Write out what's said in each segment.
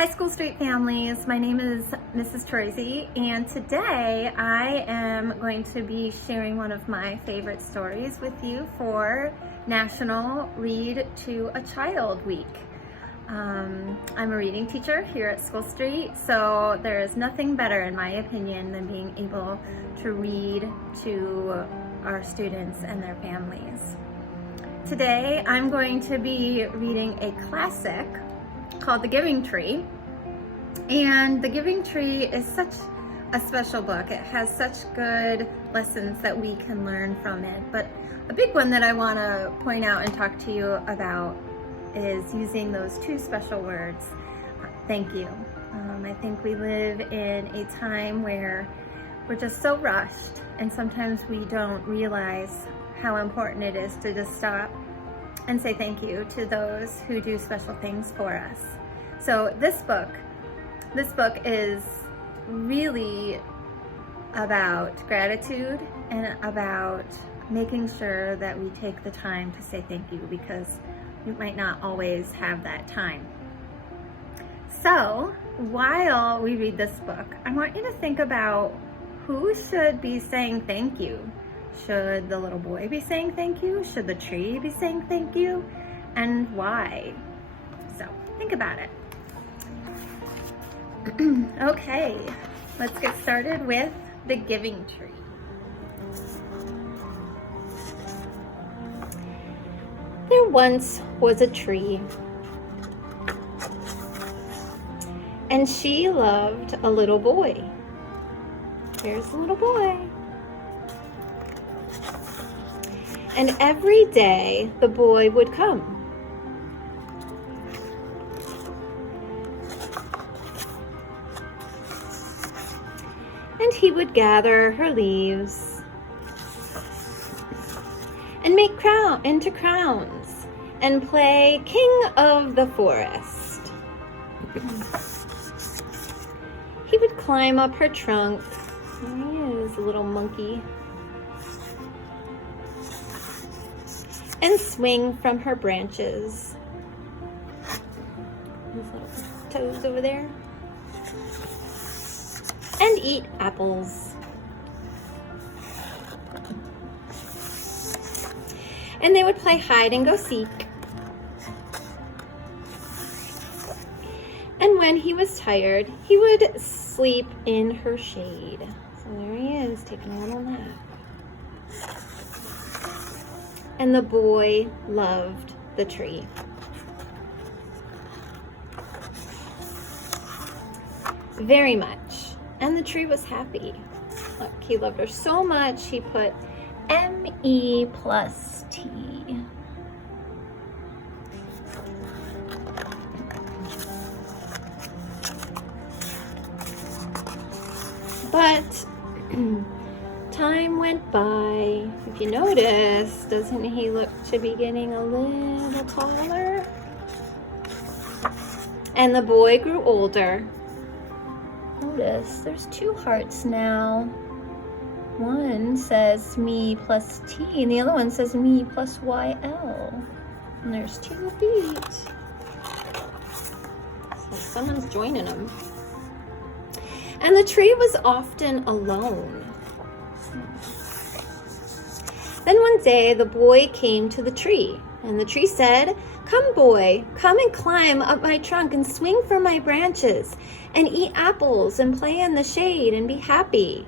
Hi School Street families, my name is Mrs. Troisi, and today I am going to be sharing one of my favorite stories with you for National Read to a Child Week. I'm a reading teacher here at School Street, so there is nothing better in my opinion than being able to read to our students and their families. Today I'm going to be reading a classic called The Giving Tree. And The Giving Tree is such a special book. It has such good lessons that we can learn from it. But a big one that I want to point out and talk to you about is using those two special words, thank you. I think we live in a time where we're just so rushed, and sometimes we don't realize how important it is to just stop and say thank you to those who do special things for us. So this book is really about gratitude and about making sure that we take the time to say thank you, because we might not always have that time. So while we read this book, I want you to think about who should be saying thank you. Should the little boy be saying thank you? Should the tree be saying thank you? And why? So think about it. Okay, let's get started with The Giving Tree. There once was a tree, and she loved a little boy. Here's the little boy. And every day the boy would come. And he would gather her leaves and make into crowns and play king of the forest. He would climb up her trunk. There he is, a little monkey. And swing from her branches. His little toes over there. And eat apples. And they would play hide and go seek. And when he was tired, he would sleep in her shade. So there he is, taking a little nap. And the boy loved the tree. Very much. And the tree was happy. Look, he loved her so much, he put M-E plus T. But time went by. If you notice, doesn't he look to be getting a little taller? And the boy grew older. Notice there's two hearts now. One says me plus T, and the other one says me plus YL. And there's 2 feet. So someone's joining them. And the tree was often alone. Then one day the boy came to the tree, and the tree said, "Come, boy, come and climb up my trunk and swing from my branches and eat apples and play in the shade and be happy."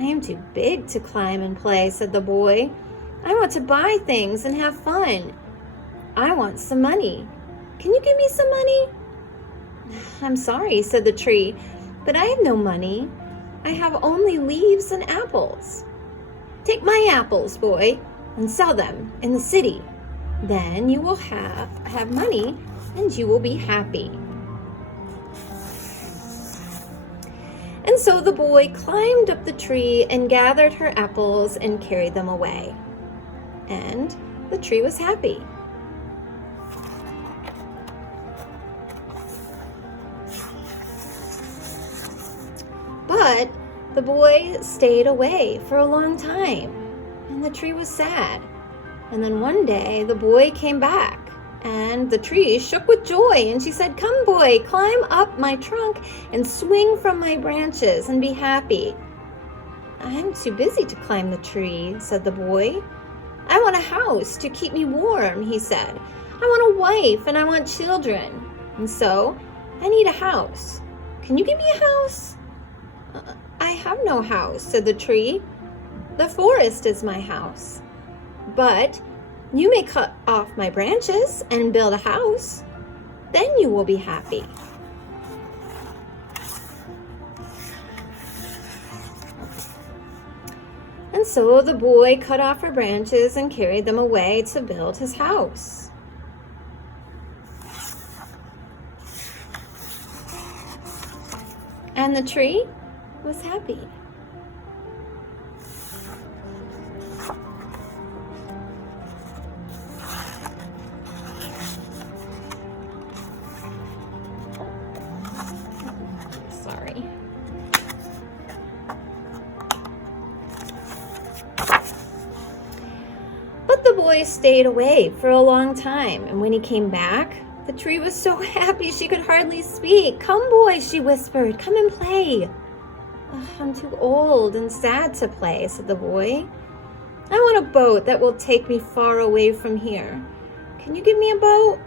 "I am too big to climb and play," said the boy. "I want to buy things and have fun. I want some money. Can you give me some money?" "I'm sorry," said the tree, "but I have no money. I have only leaves and apples." "Take my apples, boy, and sell them in the city. Then you will have money and you will be happy." And so the boy climbed up the tree and gathered her apples and carried them away. And the tree was happy. But the boy stayed away for a long time, and the tree was sad. And then one day the boy came back, And the tree shook with joy, and she said, "Come, boy, climb up my trunk and swing from my branches and be happy." "I'm too busy to climb the tree," said the boy. "I want a house to keep me warm," he said. "I want a wife and I want children. And so I need a house. Can you give me a house?" "I have no house," said the tree. "The forest is my house. But you may cut off my branches and build a house. Then you will be happy." And so the boy cut off her branches and carried them away to build his house. And the tree was happy. Sorry. But the boy stayed away for a long time, and when he came back, the tree was so happy she could hardly speak. "Come, boy," she whispered, "come and play." "I'm too old and sad to play," said the boy. "I want a boat that will take me far away from here. Can you give me a boat?"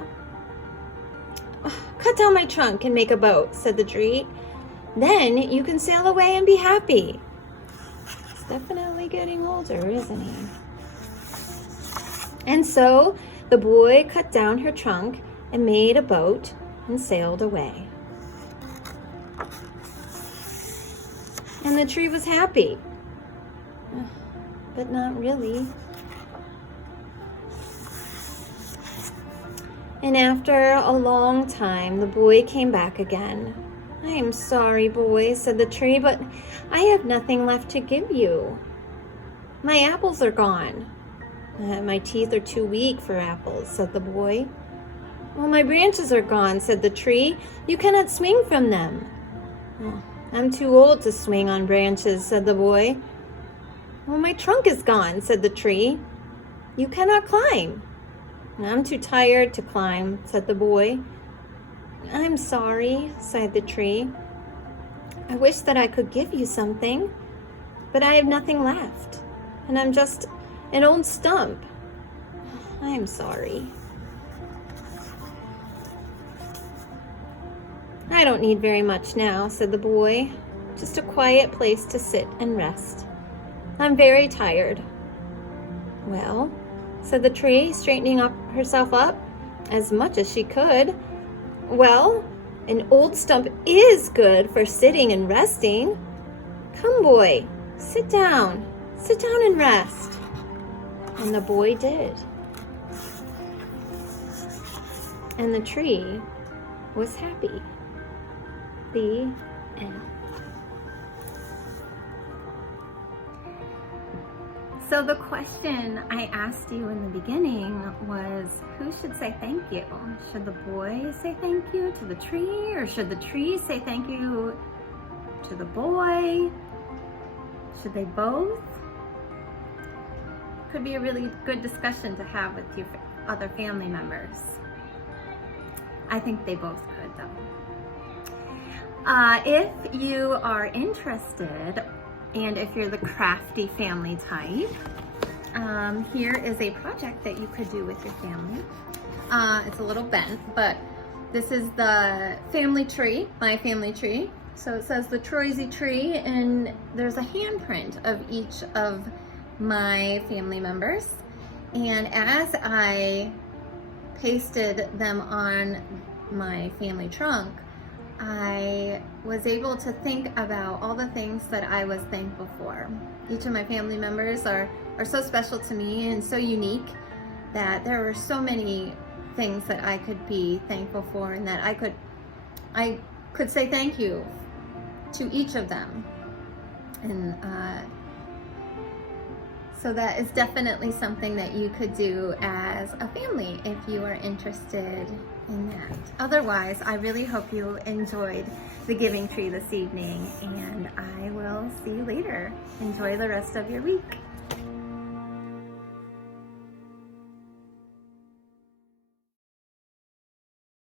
"Cut down my trunk and make a boat," said the tree. "Then you can sail away and be happy." He's definitely getting older, isn't he? And so the boy cut down her trunk and made a boat and sailed away. And the tree was happy, but not really. And after a long time, the boy came back again. "I am sorry, boy," said the tree, "but I have nothing left to give you. My apples are gone." "My teeth are too weak for apples," said the boy. "Well, my branches are gone," said the tree. "You cannot swing from them." "I'm too old to swing on branches," said the boy. "Well, my trunk is gone," said the tree. "You cannot climb." "I'm too tired to climb," said the boy. "I'm sorry," sighed the tree. "I wish that I could give you something, but I have nothing left, and I'm just an old stump. I am sorry." "I don't need very much now," said the boy. "Just a quiet place to sit and rest. I'm very tired." "Well," said the tree, straightening herself up as much as she could. "Well, an old stump is good for sitting and resting. Come, boy, sit down and rest." And the boy did. And the tree was happy. The end. So the question I asked you in the beginning was, who should say thank you? Should the boy say thank you to the tree, or should the tree say thank you to the boy? Should they both? Could be a really good discussion to have with your other family members. I think they both could, though. If you are interested, and if you're the crafty family type, here is a project that you could do with your family. It's a little bent, but this is the family tree, my family tree. So it says the Troisi tree, and there's a handprint of each of my family members. And as I pasted them on my family trunk, I was able to think about all the things that I was thankful for. Each of my family members are so special to me and so unique that there were so many things that I could be thankful for, and that I could say thank you to each of them. And so that is definitely something that you could do as a family if you are interested in that. Otherwise, I really hope you enjoyed the giving tree this evening, and I will see you later. Enjoy the rest of your week.